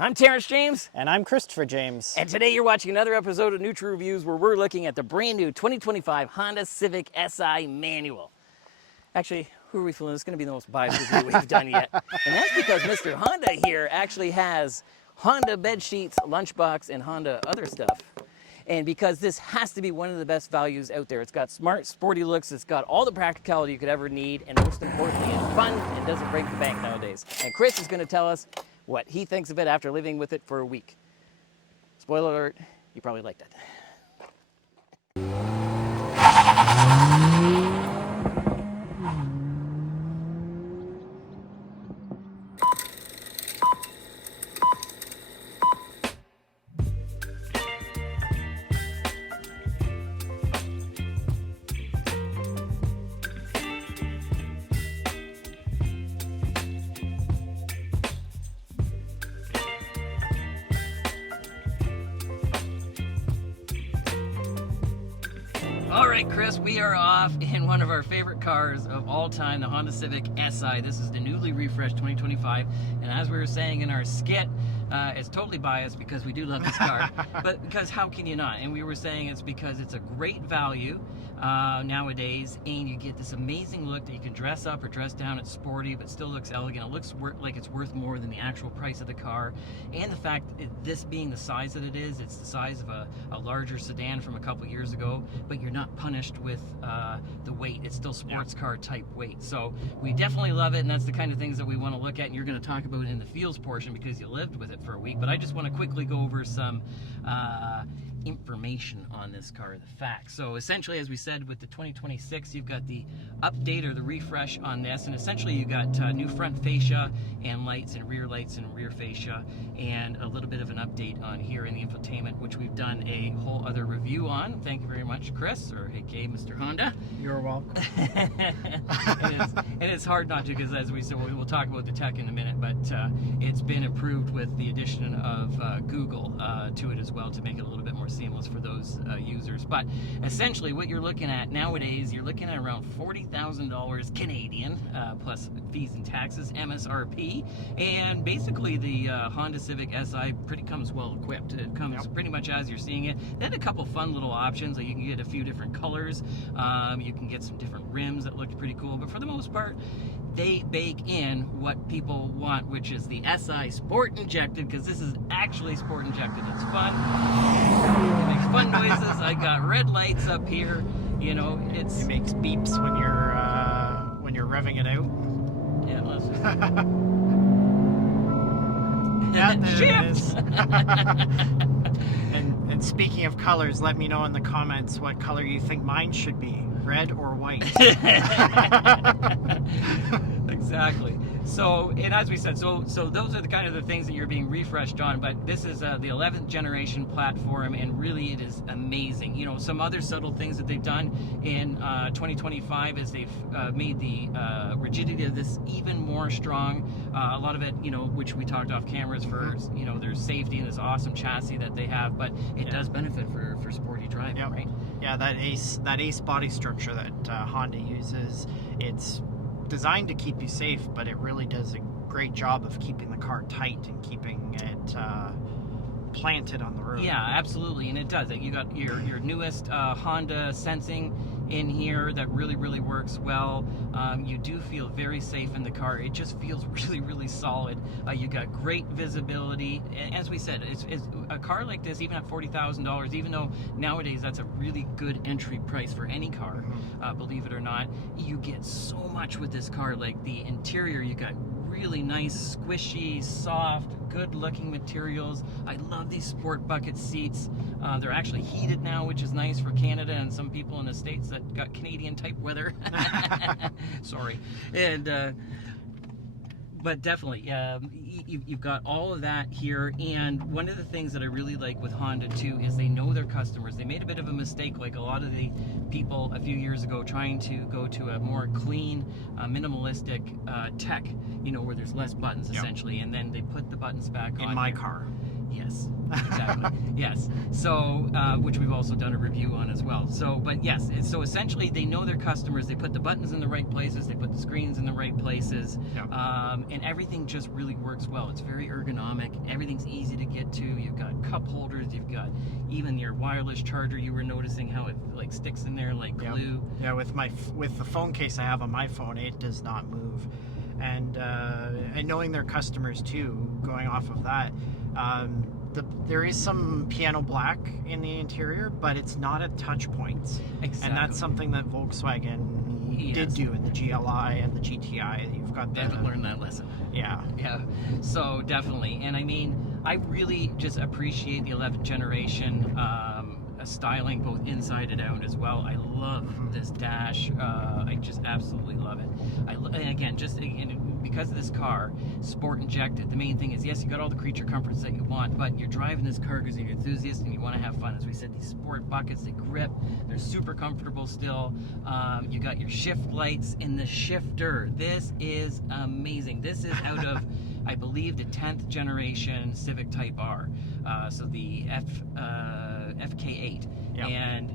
I'm Terrence James. And I'm Christopher James. And today you're watching another episode of Neutral Reviews where we're looking at the brand new 2025 Honda Civic Si manual. Actually, who are we fooling? This is going to be the most biased review we've done yet. And that's because Mr. Honda here actually has Honda bed sheets, lunchbox, and Honda other stuff. And because this has to be one of the best values out there. It's got smart, sporty looks, it's got all the practicality you could ever need, and most importantly, it's fun and doesn't break the bank nowadays. And Chris is going to tell us what he thinks of it after living with it for a week. Spoiler alert, you probably liked it. All right, Chris, we are off in one of our favorite cars of all time, the Honda Civic Si. This is the newly refreshed 2025, and as we were saying in our skit, it's totally biased because we do love this car, but because how can you not? And we were saying it's because it's a great value nowadays, and you get this amazing look that you can dress up or dress down. It's sporty, but still looks elegant. It looks like it's worth more than the actual price of the car, and the fact this being the size that it is, it's the size of a larger sedan from a couple years ago, but you're not punished with the weight. It's still sports car type weight. So we definitely love it, and that's the kind of things that we want to look at, and you're going to talk about in the feels portion because you lived with it for a week. But I just want to quickly go over some information on this car, the facts. So essentially, as we said, with the 2026, you've got the update or the refresh on this, and essentially you got new front fascia and lights and rear fascia, and a little bit of an update on here in the infotainment, which we've done a whole other review on. Thank you very much, Chris, or aka Mr. Honda. You're welcome. and it's hard not to, because as we said, we'll talk about the tech in a minute, but it's been improved with the addition of Google to it as well to make it a little bit more seamless for those users. But essentially what you're looking at nowadays, you're looking at around $40,000 Canadian plus fees and taxes, MSRP, and basically the Honda Civic Si comes well equipped. It comes pretty much as you're seeing it. They had a couple fun little options. Like you can get a few different colors, you can get some different rims that looked pretty cool, but for the most part they bake in what people want, which is the Si Sport Injected, because this is actually Sport Injected. It's fun. It makes fun noises. I got red lights up here. You know, it makes beeps when you're revving it out. Yeah, let's just... Yeah, there it is. Chips! And speaking of colors, let me know in the comments what color you think mine should be, red or white. Exactly. So, and as we said, so those are the kind of the things that you're being refreshed on, but this is the 11th generation platform, and really it is amazing. You know, some other subtle things that they've done in 2025 is they've made the rigidity of this even more strong. A lot of it, you know, which we talked off cameras for, you know, there's safety and this awesome chassis that they have, but it does benefit for sporty driving, right? Yeah, that ace body structure that Honda uses, it's designed to keep you safe, but it really does a great job of keeping the car tight and keeping it planted on the road. Yeah, absolutely, and it does. You got your newest Honda sensing in here that really works well. You do feel very safe in the car. It just feels really solid. You got great visibility. As we said, it's a car like this, even at $40,000, even though nowadays that's a really good entry price for any car, believe it or not, you get so much with this car. Like the interior, you got really nice, squishy, soft, good-looking materials. I love these sport bucket seats. They're actually heated now, which is nice for Canada and some people in the States that got Canadian-type weather. Sorry. And but definitely, you've got all of that here. And one of the things that I really like with Honda too is they know their customers. They made a bit of a mistake, like a lot of the people a few years ago, trying to go to a more clean, minimalistic tech, you know, where there's less buttons essentially, and then they put the buttons back on. In my car. Yes, exactly. Yes. So, which we've also done a review on as well. So, but yes, so essentially they know their customers. They put the buttons in the right places. They put the screens in the right places. And everything just really works well. It's very ergonomic. Everything's even your wireless charger, you were noticing how it like sticks in there like glue. Yeah, with the phone case I have on my phone, it does not move. And knowing their customers too, going off of that, there is some piano black in the interior, but it's not at touch points. Exactly. And that's something that Volkswagen did do in the GLI and the GTI. You've got They haven't learned that lesson. Yeah. Yeah. So definitely, and I mean, I really just appreciate the 11th generation styling, both inside and out as well. I love this dash. I just absolutely love it. And again, because of this car, sport injected, the main thing is, yes, you got all the creature comforts that you want, but you're driving this car because you're an enthusiast and you want to have fun. As we said, these sport buckets, they grip, they're super comfortable still. You got your shift lights in the shifter. This is amazing. This is out of, I believe, the 10th generation Civic Type R. So the FK8. Yep. And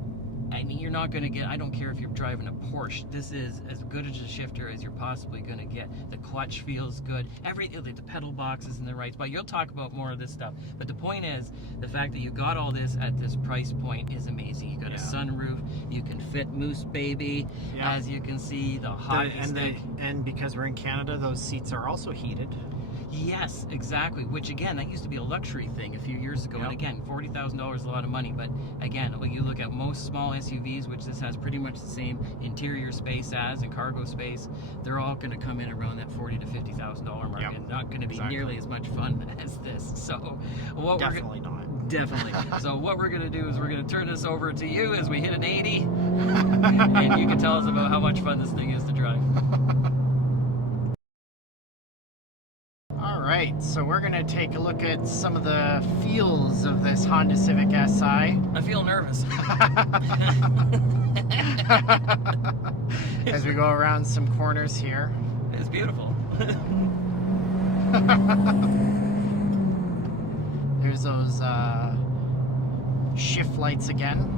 I mean, you're not going to get, I don't care if you're driving a Porsche, this is as good as a shifter as you're possibly going to get. The clutch feels good. The pedal box is in the right spot. You'll talk about more of this stuff. But the point is, the fact that you got all this at this price point is amazing. You got a sunroof. You can fit Moose Baby. Yeah. As you can see, the hockey stick. And because we're in Canada, those seats are also heated. Yes, exactly. Which again, that used to be a luxury thing a few years ago. Yep. And again, $40,000 is a lot of money. But again, when you look at most small SUVs, which this has pretty much the same interior space as and cargo space, they're all going to come in around that $40,000 to $50,000 mark, and not going to be nearly as much fun as this. So, Definitely not. Definitely. So what we're going to do is we're going to turn this over to you as we hit an 80, and you can tell us about how much fun this thing is to drive. Alright, so we're going to take a look at some of the feels of this Honda Civic Si. I feel nervous. As we go around some corners here. It's beautiful. There's those shift lights again.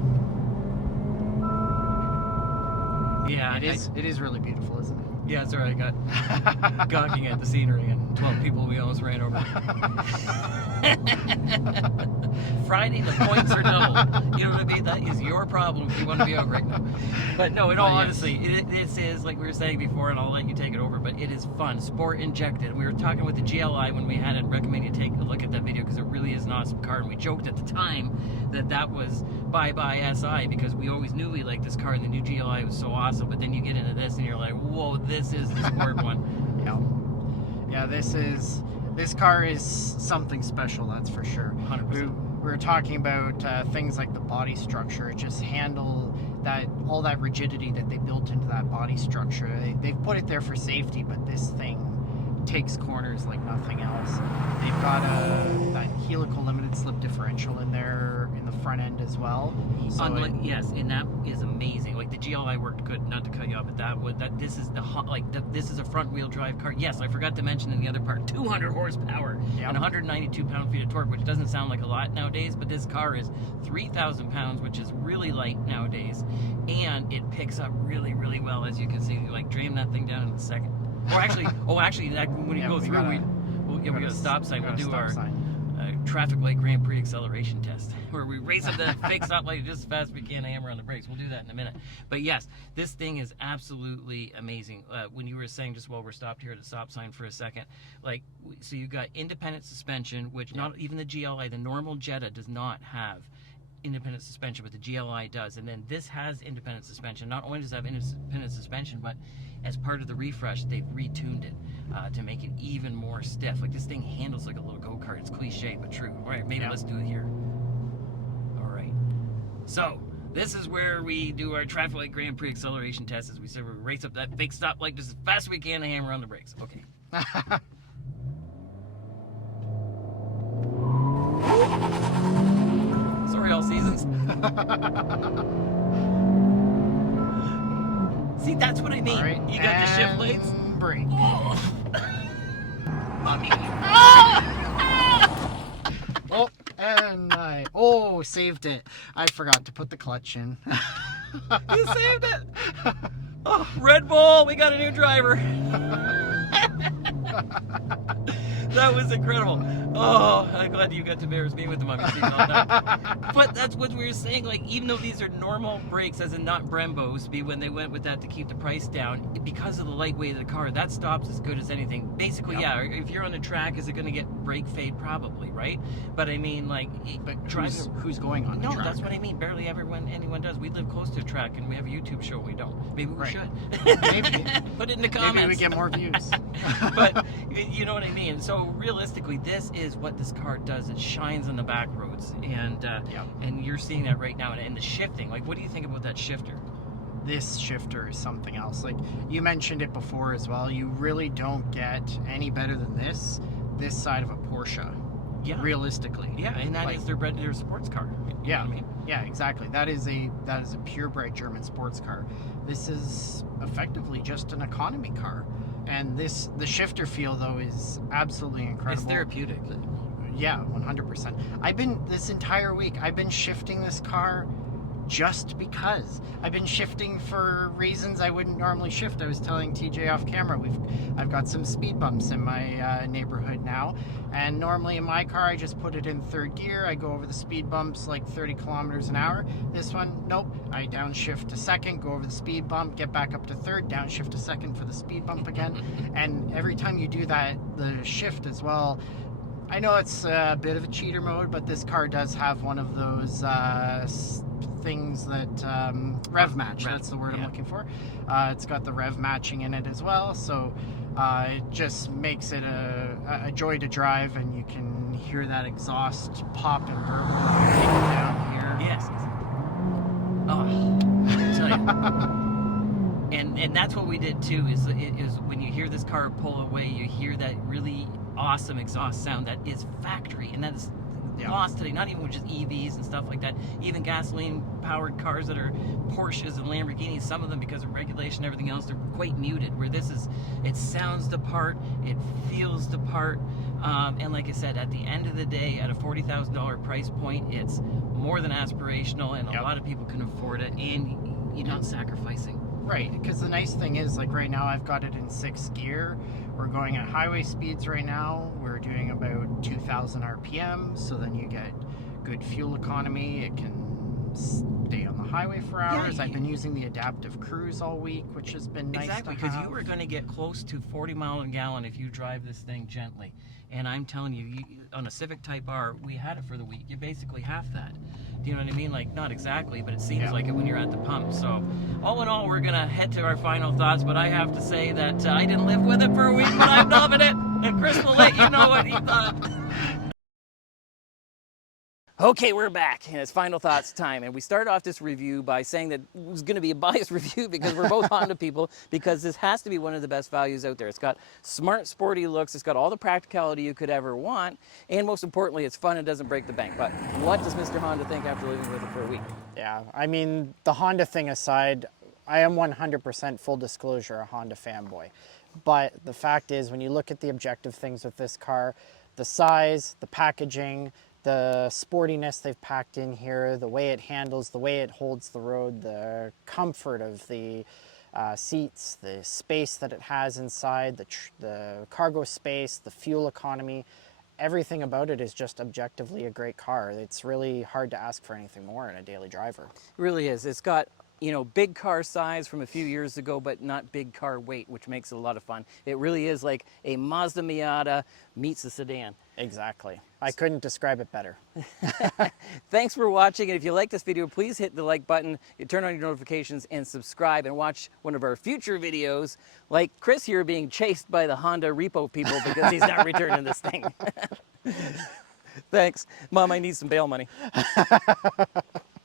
Yeah, it is really beautiful, isn't it? Yeah, it's alright. I got gawking at the scenery and 12 people we almost ran over. Friday, the points are double. You know what I mean? That is your problem if you want to be out right now. But no, in all honesty, this is, like we were saying before, and I'll let you take it over, but it is fun. Sport injected. We were talking with the GLI when we had it, recommending you take a look at that video because it really is an awesome car. And we joked at the time that was bye-bye SI because we always knew we liked this car and the new GLI was so awesome. But then you get into this and you're like, whoa, this is the sport one. Yeah, this car is something special, that's for sure. 100%. We were talking about things like the body structure. It just handle all that rigidity that they built into that body structure. They've put it there for safety, but this thing takes corners like nothing else. They've got that helical limited slip differential in there in the front end as well. So yes, and that is amazing. Like the GLI worked good, not to cut you off, but this is this is a front wheel drive car. Yes, I forgot to mention in the other part, 200 horsepower and 192 pound-feet of torque, which doesn't sound like a lot nowadays, but this car is 3,000 pounds, which is really light nowadays, and it picks up really, really well, as you can see. Like dream that thing down in a second. Or actually, when you go through, we got a stop sign. We'll do our traffic light Grand Prix acceleration test, where we race up the fake stoplight just as fast as we can, hammer on the brakes. We'll do that in a minute. But yes, this thing is absolutely amazing. When you were saying, just while we're stopped here at the stop sign for a second, so you got independent suspension, which not even the GLI, the normal Jetta does not have independent suspension, but the GLI does. And then this has independent suspension. Not only does it have independent suspension, but as part of the refresh, they've retuned it to make it even more stiff. Like, this thing handles like a little go-kart. It's cliche, but true. All right, maybe let's do it here. All right. So, this is where we do our traffic light Grand Prix acceleration test. As we said, we race up that fake stoplight just as fast as we can and hammer on the brakes. Okay. Sorry, all seasons. See, that's what I mean. Right, you got the shift lights. Brake. Oh. Mommy. Oh, and saved it. I forgot to put the clutch in. You saved it. Oh, Red Bull, we got a new driver. That was incredible. Oh, I'm glad you got to embarrass me with the mummy seat on that. But that's what we were saying. Like, even though these are normal brakes, as in not Brembos, when they went with that to keep the price down, because of the lightweight of the car, that stops as good as anything. Basically, yeah. If you're on a track, is it going to get brake fade? Probably, right? But I mean, like, who's going on the track? No, that's what I mean. Barely anyone does. We live close to a track, and we have a YouTube show. We don't. Maybe we should. Maybe. Put it in the comments. Maybe we get more views. But you know what I mean. So realistically, this is what this car does. It shines on the back roads, and you're seeing that right now. And the shifting, like, what do you think about that shifter? This shifter is something else. Like you mentioned it before as well. You really don't get any better than this side of a Porsche. Yeah. Realistically. Yeah, and that is their sports car. Yeah. I mean. Yeah, exactly. That is a purebred German sports car. This is effectively just an economy car. And the shifter feel though is absolutely incredible. It's therapeutic. Yeah, 100%. This entire week I've been shifting this car just because. I've been shifting for reasons I wouldn't normally shift. I was telling TJ off camera, I've got some speed bumps in my neighborhood now, and normally in my car I just put it in third gear. I go over the speed bumps like 30 kilometers an hour. This one, nope. I downshift to second, go over the speed bump, get back up to third, downshift to second for the speed bump again. And every time you do that, the shift as well, I know it's a bit of a cheater mode, but this car does have one of those things that rev match. That's the word I'm looking for. It's got the rev matching in it as well, so it just makes it a joy to drive, and you can hear that exhaust pop and burp down here. Yes. Oh, I tell you. And that's what we did too. Is when you hear this car pull away, you hear that really awesome exhaust sound that is factory, and that is lost today. Not even with just EVs and stuff like that. Even gasoline-powered cars that are Porsches and Lamborghinis, some of them, because of regulation and everything else, they're quite muted. Where this is, it sounds the part, it feels the part, and like I said, at the end of the day, at a $40,000 price point, it's more than aspirational, and a lot of people can afford it, and you're not sacrificing. Right, because the nice thing is, like right now I've got it in 6th gear. We're going at highway speeds right now. We're doing about 2,000 RPM, so then you get good fuel economy. It can stay on the highway for hours. I've been using the adaptive cruise all week, which has been nice. Exactly, because you are going to get close to 40 miles a gallon if you drive this thing gently. And I'm telling you, on a Civic Type R, we had it for the week. You're basically half that. Do you know what I mean? Like, not exactly, but it seems like it when you're at the pump. So, all in all, we're going to head to our final thoughts, but I have to say that I didn't live with it for a week, but I'm loving it. And Chris will let you know what he thought. Okay, we're back, and it's final thoughts time. And we started off this review by saying that it was going to be a biased review because we're both Honda people, because this has to be one of the best values out there. It's got smart, sporty looks, it's got all the practicality you could ever want, and most importantly, it's fun and doesn't break the bank. But what does Mr. Honda think after living with it for a week? Yeah, I mean, the Honda thing aside, I am 100% full disclosure a Honda fanboy. But the fact is, when you look at the objective things with this car, the size, the packaging, the sportiness they've packed in here, the way it handles, the way it holds the road, the comfort of the seats, the space that it has inside, the cargo space, the fuel economy, everything about it is just objectively a great car. It's really hard to ask for anything more in a daily driver. It really is. It's got, you know, big car size from a few years ago, but not big car weight, which makes it a lot of fun. It really is like a Mazda Miata meets a sedan. Exactly. I couldn't describe it better. Thanks for watching, and if you like this video, please hit the like button, turn on your notifications, and subscribe, and watch one of our future videos, like Chris here being chased by the Honda repo people because he's not returning this thing. Thanks. Mom, I need some bail money.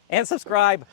And subscribe.